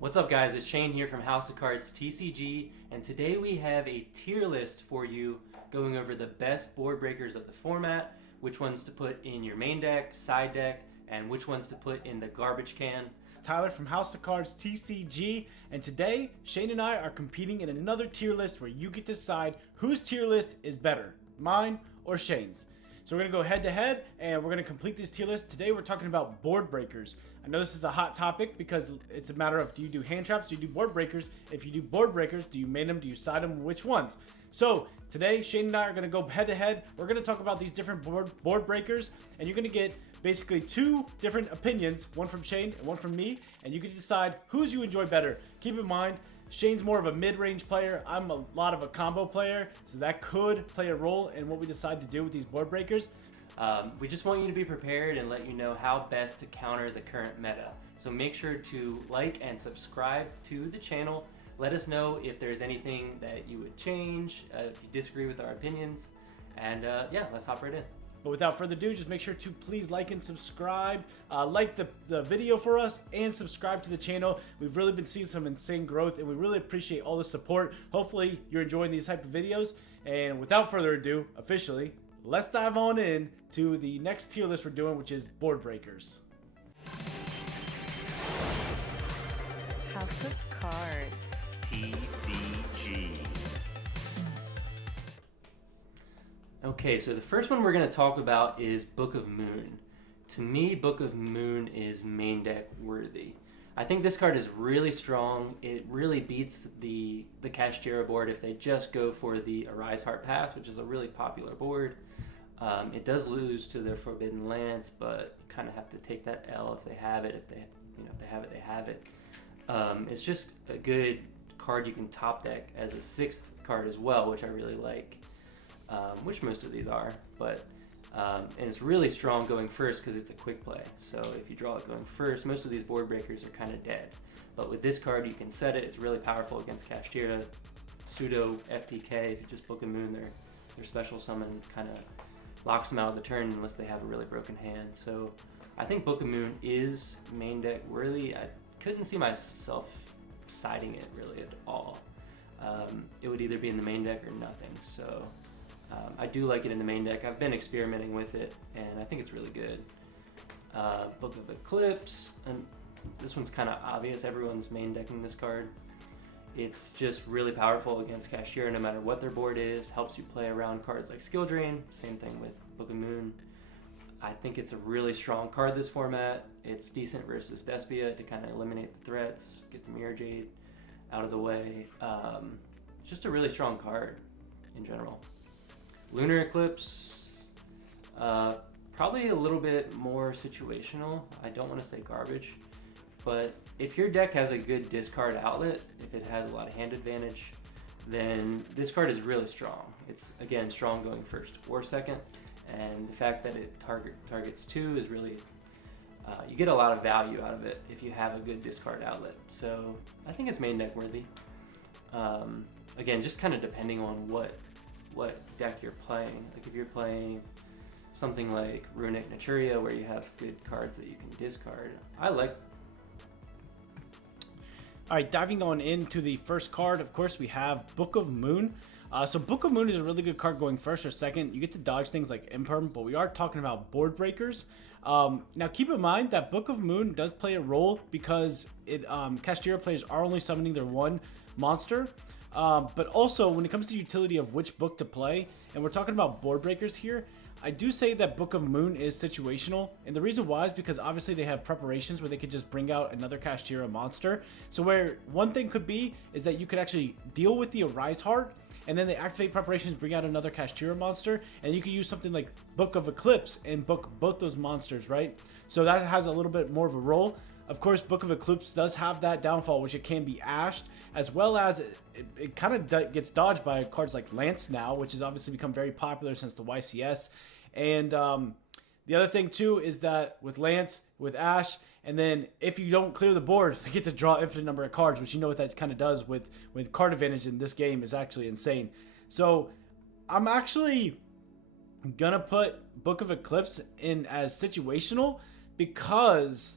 What's up guys, it's Shane here from House of Cards TCG, and today we have a tier list for you going over the best board breakers of the format, which ones to put in your main deck, side deck, and which ones to put in the garbage can. It's Tyler from House of Cards TCG, and today Shane and I are competing in another tier list where you get to decide whose tier list is better, mine or Shane's. So we're going to go head to head and we're going to complete this tier list. Today we're talking about board breakers. I know this is a hot topic because it's a matter of, do you do hand traps, do you do board breakers? If you do board breakers, do you main them, do you side them, which ones? So today Shane and I are going to go head to head. We're going to talk about these different board breakers, and you're going to get basically two different opinions, one from Shane and one from me, and you can decide whose you enjoy better. Keep in mind, Shane's more of a mid-range player. I'm a lot of a combo player, so that could play a role in what we decide to do with these board breakers. We just want you to be prepared and let you know how best to counter the current meta. So make sure to like and subscribe to the channel. Let us know if there's anything that you would change, if you disagree with our opinions, and yeah, let's hop right in. But without further ado, just make sure to please like and subscribe. Like the video for us and subscribe to the channel. We've really been seeing some insane growth and we really appreciate all the support. Hopefully you're enjoying these type of videos. And without further ado, officially, let's dive on in to the next tier list we're doing, which is board breakers. House of Cards TCG. Okay, so the first one we're going to talk about is Book of Moon. To me, Book of Moon is main deck worthy. I think this card is really strong. It really beats the Kashtira board if they just go for the Arise Heart Pass, which is a really popular board. It does lose to their Forbidden Lance, but you kind of have to take that L if they have it. If they have it, they have it. It's just a good card you can top deck as a sixth card as well, which I really like. Which most of these are, but and it's really strong going first because it's a quick play. So if you draw it going first, most of these board breakers are kind of dead. But with this card, you can set it. It's really powerful against Kashtira, pseudo FTK. If you just Book of Moon, their special summon kind of locks them out of the turn unless they have a really broken hand. So I think Book of Moon is main deck worthy. I couldn't see myself siding it really at all. It would either be in the main deck or nothing. So. I do like it in the main deck. I've been experimenting with it, and I think it's really good. Book of Eclipse, and this one's kind of obvious. Everyone's main decking this card. It's just really powerful against Kashtira no matter what their board is. Helps you play around cards like Skill Drain. Same thing with Book of Moon. I think it's a really strong card this format. It's decent versus Despia to kind of eliminate the threats, get the Mirror Jade out of the way. It's just a really strong card in general. Lunar Eclipse, probably a little bit more situational. I don't want to say garbage, but if your deck has a good discard outlet, if it has a lot of hand advantage, then this card is really strong. It's, again, strong going first or second, and the fact that it targets two is really, you get a lot of value out of it if you have a good discard outlet. So I think it's main deck worthy. Again, just kind of depending on what deck you're playing. Like if you're playing something like Runic Naturia where you have good cards that you can discard, I like. All right, diving on into the first card, of course, we have Book of Moon. So Book of Moon is a really good card going first or second. You get to dodge things like Imperm, but we are talking about board breakers. Now keep in mind that Book of Moon does play a role because Kashtira players are only summoning their one monster. But also, when it comes to utility of which book to play, and we're talking about board breakers here, I do say that Book of Moon is situational, and the reason why is because obviously they have preparations where they could just bring out another Kashtira monster. So where one thing could be is that you could actually deal with the Arise Heart, and then they activate preparations, bring out another Kashtira monster, and you could use something like Book of Eclipse and book both those monsters, right? So that has a little bit more of a role. Of course, Book of Eclipse does have that downfall, which it can be ashed, as well as it kind of gets dodged by cards like Lance now, which has obviously become very popular since the YCS. And the other thing, too, is that with Lance, with Ash, and then if you don't clear the board, they get to draw infinite number of cards, which you know what that kind of does with card advantage in this game is actually insane. So I'm actually going to put Book of Eclipse in as situational because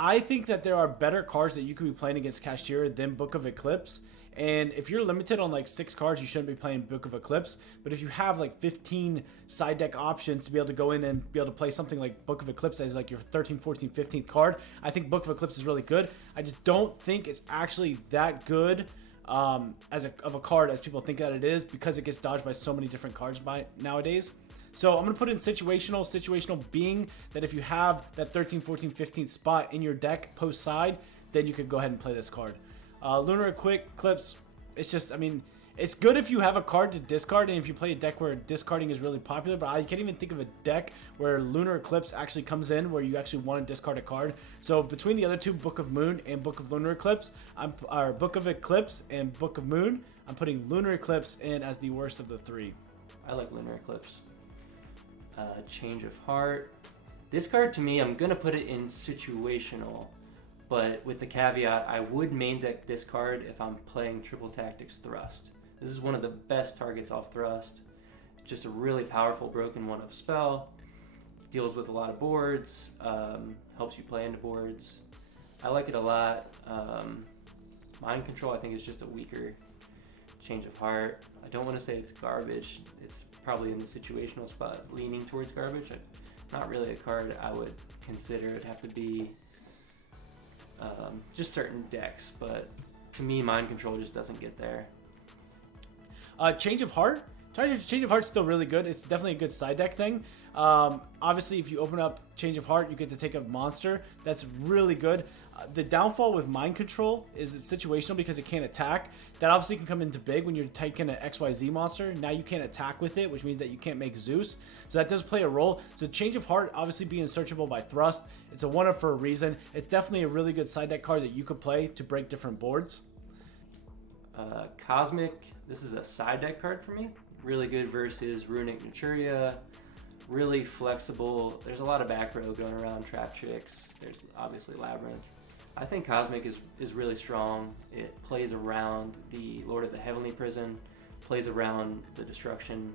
I think that there are better cards that you could be playing against Cashier than Book of Eclipse. And if you're limited on like 6 cards, you shouldn't be playing Book of Eclipse. But if you have like 15 side deck options to be able to go in and be able to play something like Book of Eclipse as like your 13th, 14th, 15th card, I think Book of Eclipse is really good. I just don't think it's actually that good of a card as people think that it is, because it gets dodged by so many different cards nowadays. So I'm going to put in Situational. Situational being that if you have that 13th, 14th, 15th spot in your deck post side, then you could go ahead and play this card. Lunar Eclipse, it's just, I mean, it's good if you have a card to discard and if you play a deck where discarding is really popular, but I can't even think of a deck where Lunar Eclipse actually comes in where you actually want to discard a card. So between the other two, Book of Moon and Book of Lunar Eclipse, Book of Eclipse and Book of Moon, I'm putting Lunar Eclipse in as the worst of the 3. I like Lunar Eclipse. Change of Heart. This card, to me, I'm going to put it in Situational, but with the caveat, I would main deck this card if I'm playing Triple Tactics Thrust. This is one of the best targets off Thrust. Just a really powerful broken 1-of spell. Deals with a lot of boards, helps you play into boards. I like it a lot. Mind Control, I think, is just a weaker Change of Heart. I don't want to say it's garbage. It's probably in the situational spot, leaning towards garbage. Not really a card I would consider. It'd have to be just certain decks, but to me, Mind Control just doesn't get there. Change of Heart. Change of Heart's still really good. It's definitely a good side deck thing. Obviously, if you open up Change of Heart, you get to take a monster. That's really good. The downfall with Mind Control is it's situational because it can't attack. That obviously can come into big when you're taking an XYZ monster. Now you can't attack with it, which means that you can't make Zeus. So that does play a role. So Change of Heart, obviously being searchable by Thrust, it's a 1-of for a reason. It's definitely a really good side deck card that you could play to break different boards. Cosmic, this is a side deck card for me. Really good versus Runic Naturia. Really flexible. There's a lot of back row going around, Trap Tricks. There's obviously Labyrinth. I think Cosmic is really strong. It plays around the Lord of the Heavenly Prison, plays around the destruction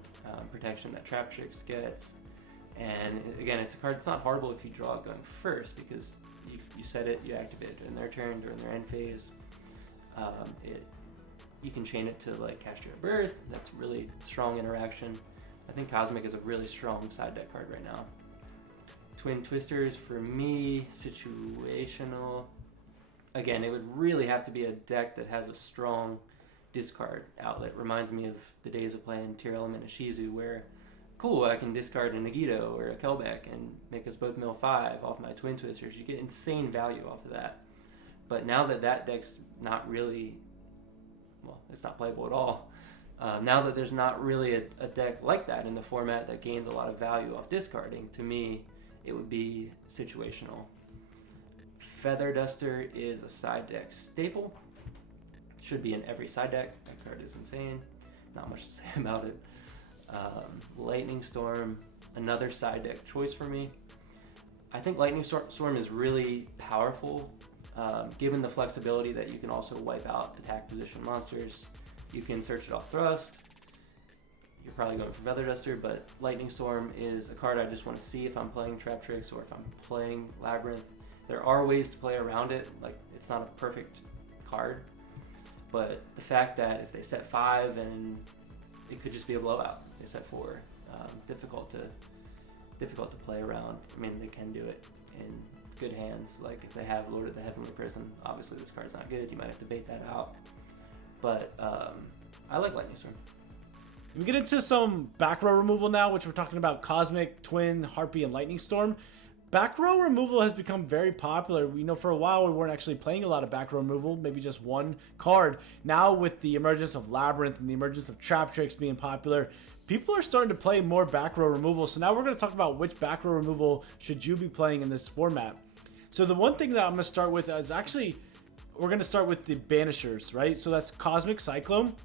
protection that Trap Tricks gets. And again, it's a card that's not horrible if you draw it going first, because you set it, you activate it in their turn during their end phase. You can chain it to like Cast Your Birth. That's really strong interaction. I think Cosmic is a really strong side deck card right now. Twin Twisters, for me, situational. Again, it would really have to be a deck that has a strong discard outlet. Reminds me of the days of playing Tier Element Ishizu, where, cool, I can discard a Nagito or a Kelbeck and make us both mill 5 off my Twin Twisters. You get insane value off of that. But now that that deck's not really, well, it's not playable at all. Now that there's not really a deck like that in the format that gains a lot of value off discarding, to me, it would be situational. Feather Duster is a side deck staple. Should be in every side deck. That card is insane. Not much to say about it. Lightning Storm, another side deck choice for me. I think Lightning Storm is really powerful, given the flexibility that you can also wipe out attack position monsters. You can search it off Thrust. You're probably going for Feather Duster, but Lightning Storm is a card I just want to see if I'm playing Trap Tricks or if I'm playing Labyrinth. There are ways to play around it. Like, it's not a perfect card, but the fact that if they set 5 and it could just be a blowout, they set 4, difficult to play around. I mean, they can do it in good hands. Like if they have Lord of the Heavenly Prison, obviously this card's not good. You might have to bait that out. But I like Lightning Storm. We get into some back row removal now, which we're talking about Cosmic, Twin, Harpy, and Lightning Storm. Back row removal has become very popular. We know for a while we weren't actually playing a lot of back row removal, maybe just one card. Now with the emergence of Labyrinth and the emergence of Trap Tricks being popular, people are starting to play more back row removal. So now we're going to talk about which back row removal should you be playing in this format. So the one thing that I'm going to start with is actually, we're going to start with the Banishers, right? So that's Cosmic Cyclone.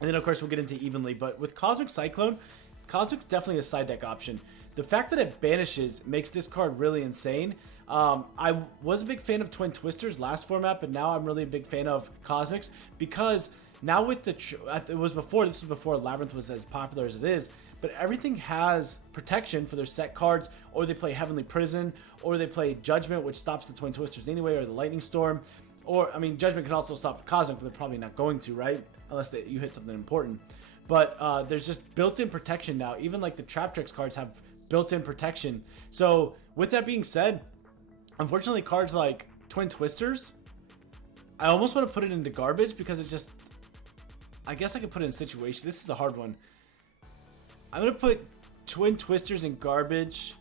And then of course we'll get into Evenly. But with Cosmic Cyclone, Cosmic's definitely a side deck option. The fact that it banishes makes this card really insane. I was a big fan of Twin Twisters last format, but now I'm really a big fan of Cosmics because now with the this was before Labyrinth was as popular as it is, but everything has protection for their set cards, or they play Heavenly Prison, or they play Judgment, which stops the Twin Twisters anyway, or the Lightning Storm. Or, I mean, Judgment can also stop Cosmic, but they're probably not going to, right? Unless you hit something important. But there's just built-in protection now. Even like the Trap Tricks cards have built-in protection. So with that being said, unfortunately, cards like Twin Twisters, I almost want to put it into garbage because it's just, I guess I could put it in Situation. This is a hard one. I'm going to put Twin Twisters in garbage.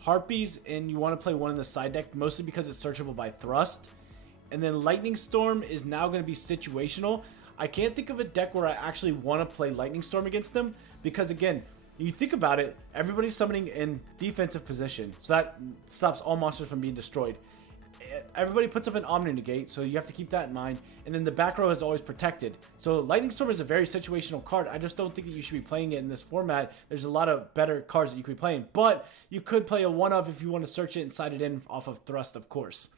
Harpies, and you want to play one in the side deck, mostly because it's searchable by Thrust. And then Lightning Storm is now going to be situational. I can't think of a deck where I actually want to play Lightning Storm against them. Because again, you think about it, everybody's summoning in defensive position. So that stops all monsters from being destroyed. Everybody puts up an Omni Negate, so you have to keep that in mind. And then the back row is always protected. So Lightning Storm is a very situational card. I just don't think that you should be playing it in this format. There's a lot of better cards that you could be playing. But you could play a one-of if you want to search it and side it in off of Thrust, of course.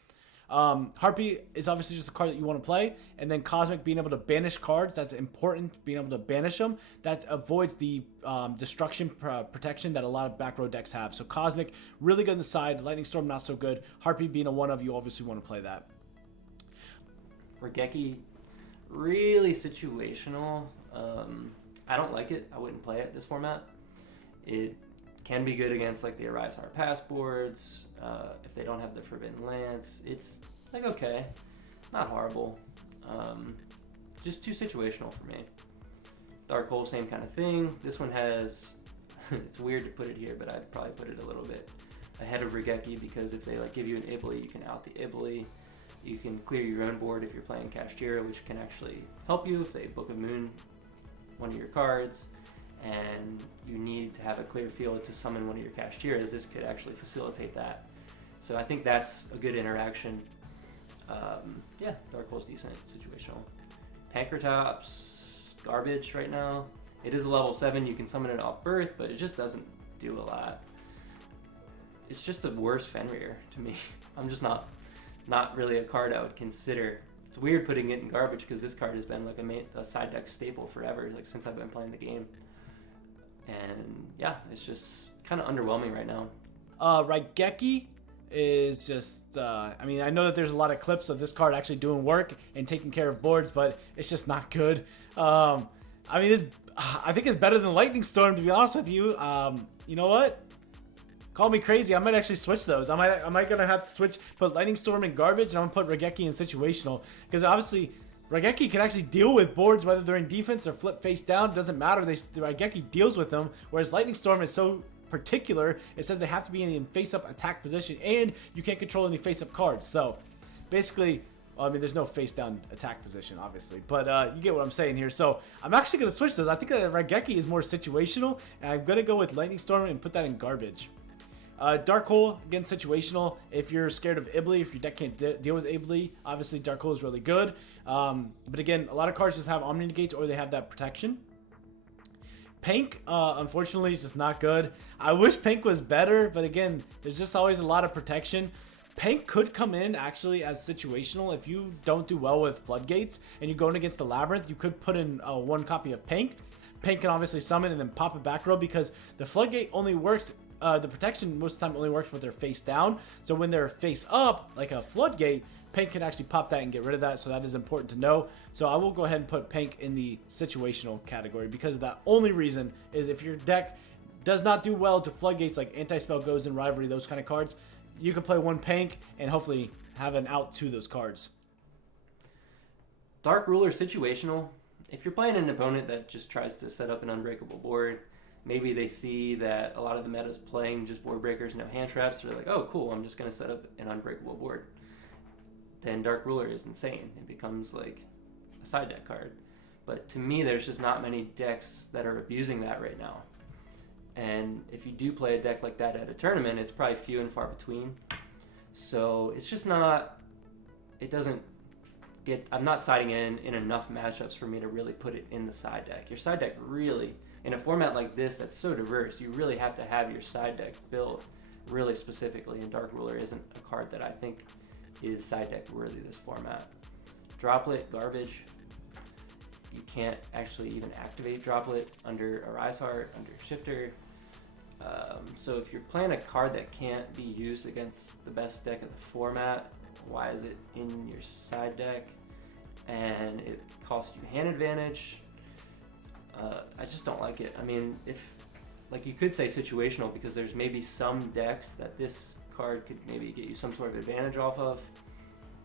Harpy is obviously just a card that you want to play, and then Cosmic, being able to banish cards, that's important, being able to banish them. That avoids the destruction protection that a lot of back row decks have. So Cosmic, really good on the side. Lightning Storm, not so good. Harpy being a one of, you obviously want to play that. Regeki, really situational. I don't like it. I wouldn't play it this format. It can be good against like the Arise Our Passports. If they don't have the Forbidden Lance, it's like okay, not horrible. Just too situational for me. Dark Hole, same kind of thing. This one has, it's weird to put it here, but I'd probably put it a little bit ahead of Regeki, because if they like give you an Ibly, you can out the Ibly. You can clear your own board if you're playing Kashtira, which can actually help you if they Book of Moon one of your cards, and you need to have a clear field to summon one of your Kashtiras. This could actually facilitate that. So I think that's a good interaction. Yeah, Dark Hole's decent, situational. Pankratops, garbage right now. It is a level 7, you can summon it off birth, but it just doesn't do a lot. It's just a worse Fenrir to me. I'm just not really a card I would consider. It's weird putting it in garbage because this card has been like a side deck staple forever, like since I've been playing the game. And yeah, it's just kind of underwhelming right now. Raigeki is just, I mean, I know that there's a lot of clips of this card actually doing work and taking care of boards, but it's just not good. I mean, I think it's better than Lightning Storm, to be honest with you. You know what? Call me crazy. I might actually switch those. I might gonna have to switch, put Lightning Storm in garbage, and I'm gonna put Raigeki in situational, because obviously Raigeki can actually deal with boards whether they're in defense or flip face down. It doesn't matter. Raigeki deals with them, whereas Lightning Storm is so particular. It says they have to be in face-up attack position, and you can't control any face-up cards. So basically, well, I mean, there's no face-down attack position, obviously, but you get what I'm saying here. So I'm actually gonna switch those. I think that Raigeki is more situational, and I'm gonna go with Lightning Storm and put that in garbage. Dark Hole, again, situational. If you're scared of Ibly, if your deck can't deal with Ibly, obviously Dark Hole is really good. But again, a lot of cards just have Omni Negates or they have that protection. P.u.n.k, unfortunately, is just not good. I wish P.u.n.k was better, but again, there's just always a lot of protection. P.u.n.k could come in actually as situational. If you don't do well with Floodgates and you're going against the Labyrinth, you could put in one copy of P.u.n.k. P.u.n.k can obviously summon and then pop a back row, because the Floodgate only works, the protection most of the time only works with their face down. So when they're face up, like a Floodgate, P.u.n.k can actually pop that and get rid of that. So that is important to know. So I will go ahead and put P.u.n.k in the situational category, because of that only reason is if your deck does not do well to Floodgates, like Anti-Spell Goes in Rivalry, those kind of cards, you can play one P.u.n.k and hopefully have an out to those cards. Dark Ruler, situational. If you're playing an opponent that just tries to set up an unbreakable board, maybe they see that a lot of the meta's playing just board breakers, no hand traps, so they're like, oh cool, I'm just going to set up an unbreakable board. Then Dark Ruler is insane. It becomes like a side deck card. But to me, there's just not many decks that are abusing that right now. And if you do play a deck like that at a tournament, it's probably few and far between. So it's just not, it doesn't get, I'm not siding in enough matchups for me to really put it in the side deck. Your side deck really, in a format like this that's so diverse, you really have to have your side deck built really specifically, and Dark Ruler isn't a card that I think is side deck worthy this format. Droplet, garbage. You can't actually even activate Droplet under Arise Heart, under Shifter. So if you're playing a card that can't be used against the best deck of the format, why is it in your side deck? And it costs you hand advantage. I just don't like it. I mean, if like you could say situational because there's maybe some decks that this card could maybe get you some sort of advantage off of.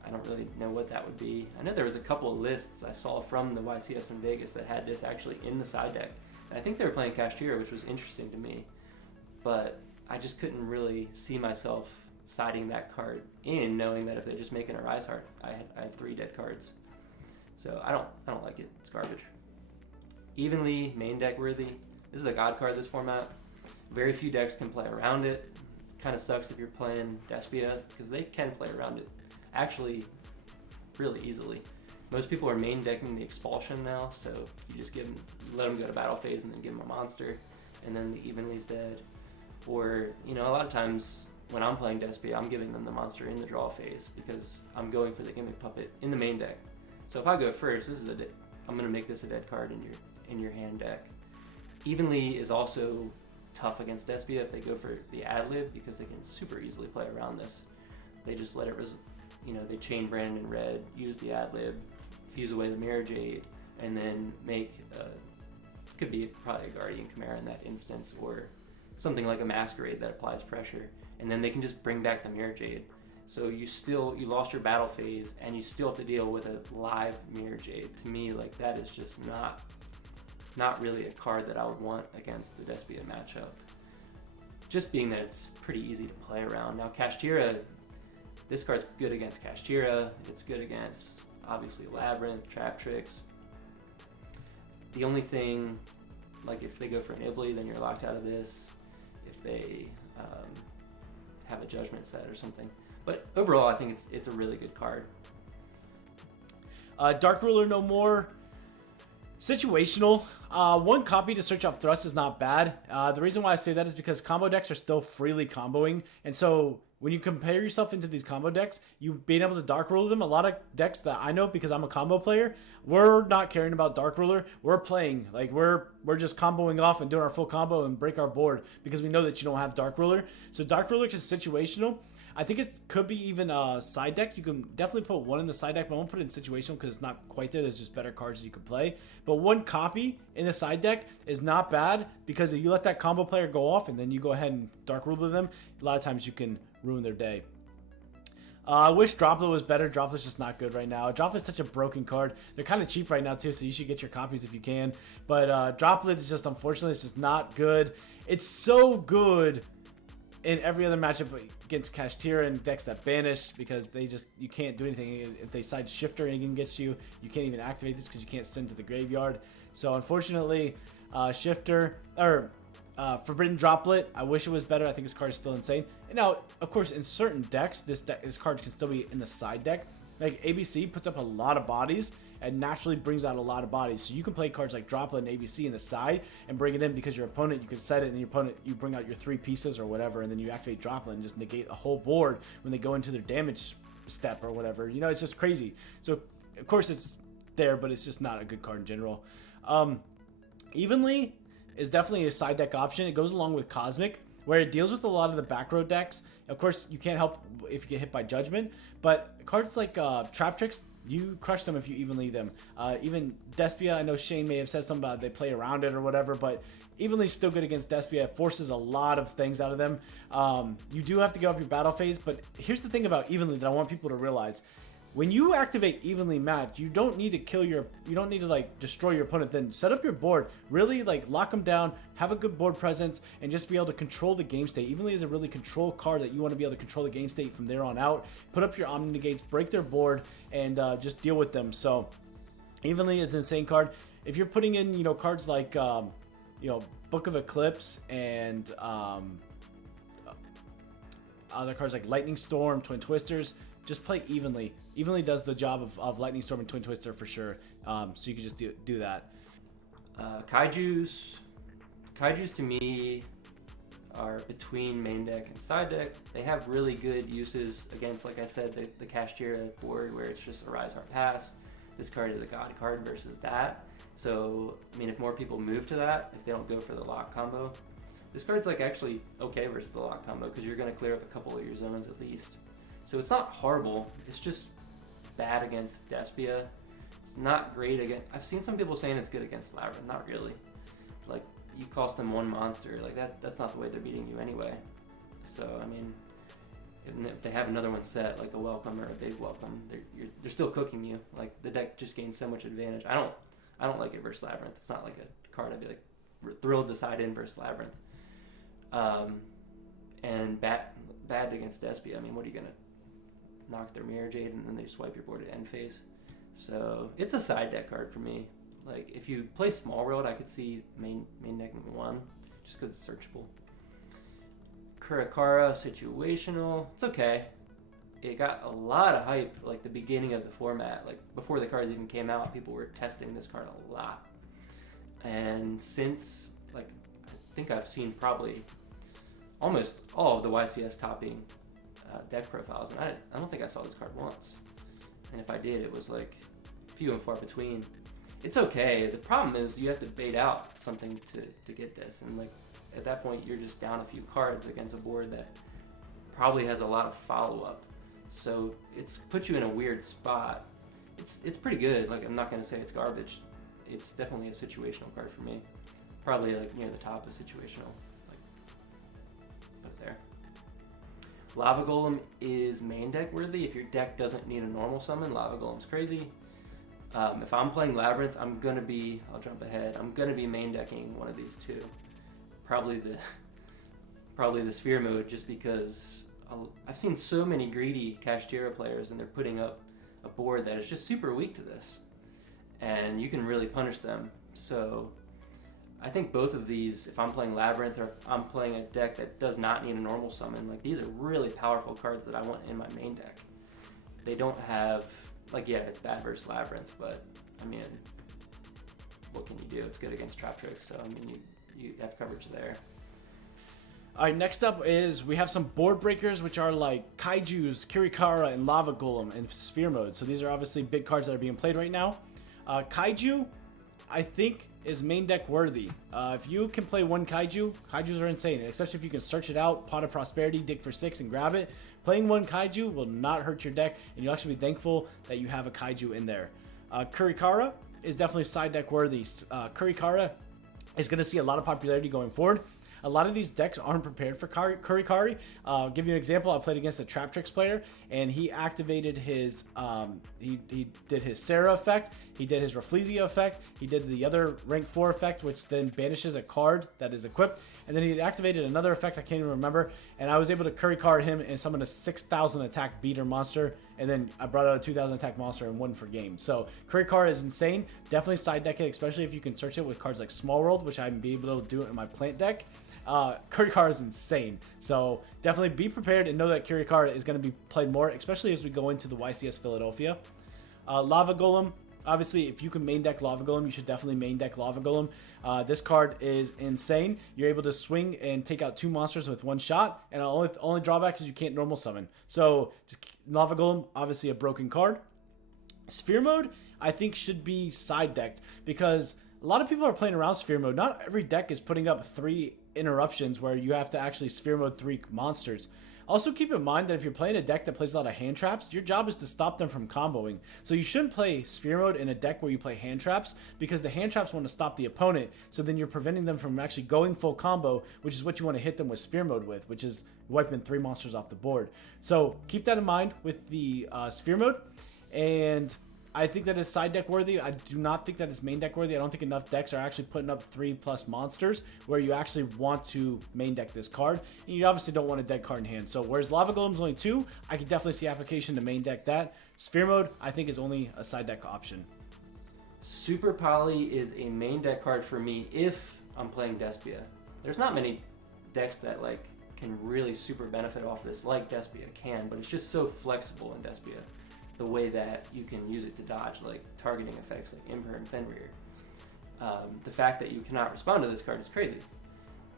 I don't really know what that would be. I know there was a couple of lists I saw from the YCS in Vegas that had this actually in the side deck. And I think they were playing Kashtira, which was interesting to me. But I just couldn't really see myself siding that card in, knowing that if they just make an Arise Heart, I have 3 dead cards. So I don't like it. It's garbage. Evenly main deck worthy. This is a god card this format. Very few decks can play around it. Kind of sucks if you're playing Despia because they can play around it actually really easily. Most people are main decking the Expulsion now, so you just let them go to battle phase and then give them a monster, and then the Evenly's dead. Or, you know, a lot of times when I'm playing Despia, I'm giving them the monster in the draw phase because I'm going for the Gimmick Puppet in the main deck. So if I go first, I'm gonna make this a dead card in your hand deck. Evenly is also tough against Despia if they go for the ad-lib because they can super easily play around this. They just let it, they chain Brandon in red, use the ad-lib, fuse away the Mirror Jade, and then make, could be probably a Guardian Chimera in that instance, or something like a Masquerade that applies pressure, and then they can just bring back the Mirror Jade. So you lost your battle phase, and you still have to deal with a live Mirror Jade. To me, like, that is just not really a card that I would want against the Despia matchup. Just being that it's pretty easy to play around. Now Kashtira, this card's good against Kashtira. It's good against, obviously, Labyrinth, Trap Tricks. The only thing, like if they go for an Ibly, then you're locked out of this. If they have a Judgment set or something. But overall, I think it's a really good card. Dark Ruler no more. Situational. 1 copy to search off Thrust is not bad. The reason why I say that is because combo decks are still freely comboing. And so when you compare yourself into these combo decks, you being able to Dark Ruler them, a lot of decks that I know because I'm a combo player, we're not caring about Dark Ruler. We're playing. Like, we're just comboing off and doing our full combo and break our board because we know that you don't have Dark Ruler. So Dark Ruler is situational. I think it could be even a side deck. You can definitely put 1 in the side deck, but I won't put it in situational because it's not quite there. There's just better cards that you could play. But 1 copy in the side deck is not bad because if you let that combo player go off and then you go ahead and Dark Ruler them, a lot of times you can ruin their day. I wish Droplet was better. Droplet's just not good right now. Droplet's such a broken card. They're kind of cheap right now too, so you should get your copies if you can. But Droplet is just, unfortunately, it's just not good. It's so good in every other matchup against Kashtira and decks that banish because you can't do anything. If they side Shifter and gets you can't even activate this because you can't send to the graveyard. So unfortunately, Shifter or Forbidden Droplet, I wish it was better. I think this card is still insane. And now, of course, in certain decks, this card can still be in the side deck. Like ABC puts up a lot of bodies and naturally brings out a lot of bodies. So you can play cards like Droplet and ABC in the side and bring it in because your opponent, you can set it, and your opponent, you bring out your 3 pieces or whatever, and then you activate Droplet and just negate a whole board when they go into their damage step or whatever. You know, it's just crazy. So, of course, it's there, but it's just not a good card in general. Evenly is definitely a side deck option. It goes along with Cosmic, where it deals with a lot of the Backrow decks. Of course, you can't help if you get hit by Judgment, but cards like Trap Tricks, you crush them if you evenly them. Even Despia, I know Shane may have said something about they play around it or whatever, but Evenly's still good against Despia. It forces a lot of things out of them. You do have to give up your battle phase, but here's the thing about Evenly that I want people to realize. When you activate Evenly Match, you don't need to like destroy your opponent. Then set up your board, really like lock them down, have a good board presence, and just be able to control the game state. Evenly is a really control card that you want to be able to control the game state from there on out. Put up your Omni Negates, break their board, and just deal with them. So Evenly is an insane card. If you're putting in, cards like, Book of Eclipse and other cards like Lightning Storm, Twin Twisters, just play Evenly. Evenly does the job of Lightning Storm and Twin Twister for sure. So you can just do that. Kaijus to me are between main deck and side deck. They have really good uses against, like I said, the Kashtira board where it's just Arise Heart Pass. this card is a god card versus that. So, I mean, if more people move to that, if they don't go for the lock combo, this card's like actually okay versus the lock combo because you're going to clear up a couple of your zones at least. So it's not horrible. It's just bad against Despia. It's not great against... I've seen some people saying it's good against Labyrinth. Not really. Like, you cost them one monster. Like, that's not the way they're beating you anyway. So, I mean, if they have another one set, like a welcome or a big welcome, they're still cooking you. Like, the deck just gains so much advantage. I don't like it versus Labyrinth. It's not like a card I'd be like thrilled to side in versus Labyrinth. And bad against Despia. I mean, what are you gonna knock their Mirror Jade and then they just wipe your board at end phase? So it's a side deck card for me. Like, if you play Small World, I could see main deck moving one, just because it's searchable. Kurakara Situational, it's okay. It got a lot of hype, like the beginning of the format, like before the cards even came out, people were testing this card a lot. And since, like, I think I've seen probably almost all of the YCS topping deck profiles, and I don't think I saw this card once. And if I did, it was like few and far between. It's okay. The problem is you have to bait out something to get this, and like at that point you're just down a few cards against a board that probably has a lot of follow-up. So it's put you in a weird spot. It's pretty good. Like, I'm not gonna say it's garbage. It's definitely a situational card for me. Probably like near the top of situational. Like, put it there. Lava Golem is main deck worthy. If your deck doesn't need a normal summon, Lava Golem's crazy. If I'm playing Labyrinth, I'll jump ahead. I'm gonna be main decking one of these two. Probably the Sphere mode, just because I've seen so many greedy Kashtira players and they're putting up a board that is just super weak to this. And you can really punish them. So I think both of these, if I'm playing Labyrinth or if I'm playing a deck that does not need a normal summon, like, these are really powerful cards that I want in my main deck. They don't have, like, yeah, it's bad versus Labyrinth, but I mean, what can you do? It's good against Trap Tricks, so I mean, you have coverage there. All right, next up is we have some board breakers, which are like Kaijus, Kirikara, and Lava Golem in Sphere mode. So these are obviously big cards that are being played right now. Kaiju, I think, is main deck worthy. If you can play one Kaiju, Kaijus are insane, especially if you can search it out, Pot of Prosperity, dig for 6, and grab it. Playing one Kaiju will not hurt your deck, and you'll actually be thankful that you have a Kaiju in there. Kurikara is definitely side deck worthy. Kurikara is going to see a lot of popularity going forward. A lot of these decks aren't prepared for Kurikari. I'll give you an example. I played against a Trap Tricks player, and he activated his, he did his Sarah effect, he did his Rafflesia effect, he did the other rank 4 effect, which then banishes a card that is equipped, and then he activated another effect I can't even remember, and I was able to Kurikari him and summon a 6,000 attack beater monster, and then I brought out a 2,000 attack monster and won for game. So Kurikara is insane. Definitely side deck it, especially if you can search it with cards like Small World, which I'm be able to do it in my plant deck. Kurikara is insane, so definitely be prepared and know that Kurikara is going to be played more, especially as we go into the YCS Philadelphia. Lava Golem, obviously, if you can main deck Lava Golem, you should definitely main deck Lava Golem. This card is insane. You're able to swing and take out 2 monsters with 1 shot, and only drawback is you can't normal summon. So just Lava Golem, obviously a broken card. Sphere mode, I think, should be side decked because a lot of people are playing around Sphere mode. Not every deck is putting up 3 interruptions where you have to actually Sphere mode 3 monsters. Also keep in mind that if you're playing a deck that plays a lot of hand traps, your job is to stop them from comboing. So you shouldn't play Sphere mode in a deck where you play hand traps, because the hand traps want to stop the opponent, so then you're preventing them from actually going full combo, which is what you want to hit them with Sphere mode with, which is wiping 3 monsters off the board. So keep that in mind with the Sphere mode, and I think that is side deck worthy. I do not think that it's main deck worthy. I don't think enough decks are actually putting up 3+ monsters where you actually want to main deck this card. And you obviously don't want a dead card in hand. So whereas Lava Golem's only 2, I could definitely see application to main deck that. Sphere mode, I think, is only a side deck option. Super Poly is a main deck card for me if I'm playing Despia. There's not many decks that like can really super benefit off this like Despia can, but it's just so flexible in Despia. The way that you can use it to dodge like targeting effects like Imper and Fenrir. The fact that you cannot respond to this card is crazy.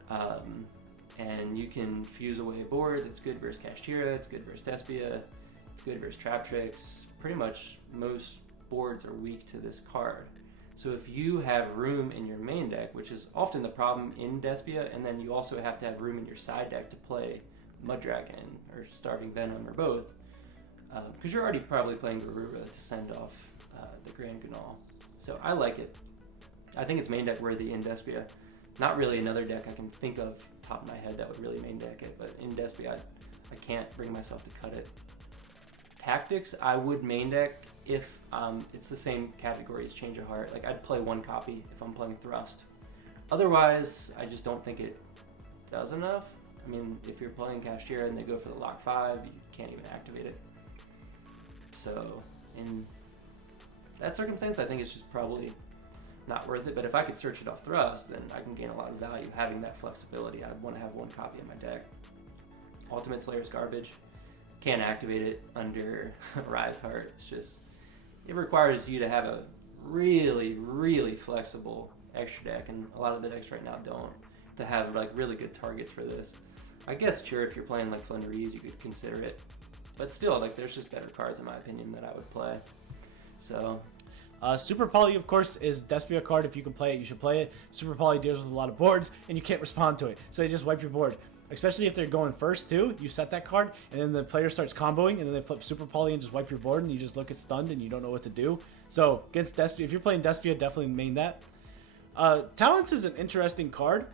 And you can fuse away boards. It's good versus Kashtira, it's good versus Despia, it's good versus Trap Tricks. Pretty much most boards are weak to this card. So if you have room in your main deck, which is often the problem in Despia, and then you also have to have room in your side deck to play Mudragon or Starving Venom or both, because you're already probably playing Garura to send off the Grand Gunal. So I like it. I think it's main deck worthy in Despia. Not really another deck I can think of top of my head that would really main deck it, but in Despia I can't bring myself to cut it. Tactics, I would main deck if it's the same category as Change of Heart. Like, I'd play one copy if I'm playing Thrust. Otherwise, I just don't think it does enough. I mean, if you're playing Cashier and they go for the Lock 5, you can't even activate it. So, in that circumstance, I think it's just probably not worth it. But if I could search it off Thrust, then I can gain a lot of value having that flexibility. I'd want to have one copy in my deck. Ultimate Slayer's garbage. Can't activate it under Rise Heart. It's just, it requires you to have a really, really flexible extra deck, and a lot of the decks right now don't, to have like really good targets for this. I guess sure, if you're playing like Flanneries, you could consider it, but still, like, there's just better cards in my opinion that I would play. So Super Poly, of course, is Despia card. If you can play it, you should play it. Super Poly deals with a lot of boards, and you can't respond to it, so you just wipe your board. Especially if they're going first too, you set that card, and then the player starts comboing, and then they flip Super Poly and just wipe your board, and you just look at stunned, and you don't know what to do. So against Despia, if you're playing Despia, definitely main that. Talents is an interesting card.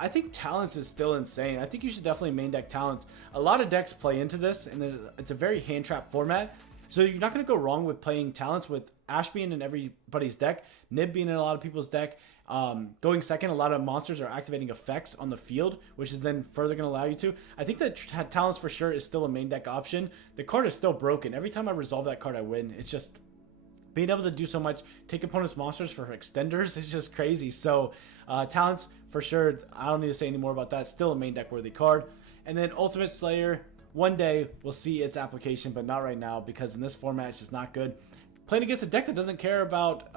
I think Talents is still insane. I think you should definitely main deck Talents. A lot of decks play into this, and it's a very hand trap format. So you're not going to go wrong with playing Talents with Ash being in everybody's deck, Nib being in a lot of people's deck. Going second, a lot of monsters are activating effects on the field, which is then further going to allow you to. I think that Talents for sure is still a main deck option. The card is still broken. Every time I resolve that card, I win. It's just being able to do so much, take opponents' monsters for extenders, it's just crazy. So Talents for sure, I don't need to say any more about that. Still a main deck worthy card. And then Ultimate Slayer, one day we'll see its application, but not right now, because in this format it's just not good. Playing against a deck that doesn't care about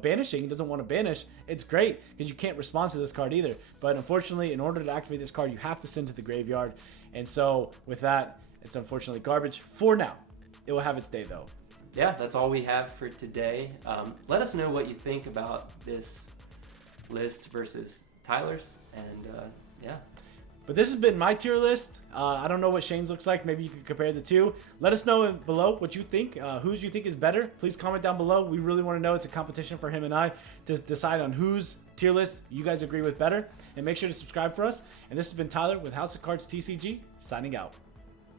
banishing, doesn't want to banish, it's great because you can't respond to this card either. But unfortunately, in order to activate this card, you have to send to the graveyard. And so with that, it's unfortunately garbage for now. It will have its day though. Yeah, that's all we have for today. Let us know what you think about this list versus Tyler's, and yeah. But this has been my tier list. I don't know what Shane's looks like. Maybe you can compare the two. Let us know below what you think. Whose you think is better. Please comment down below. We really want to know. It's a competition for him and I to decide on whose tier list you guys agree with better. And make sure to subscribe for us. And this has been Tyler with House of Cards TCG, signing out.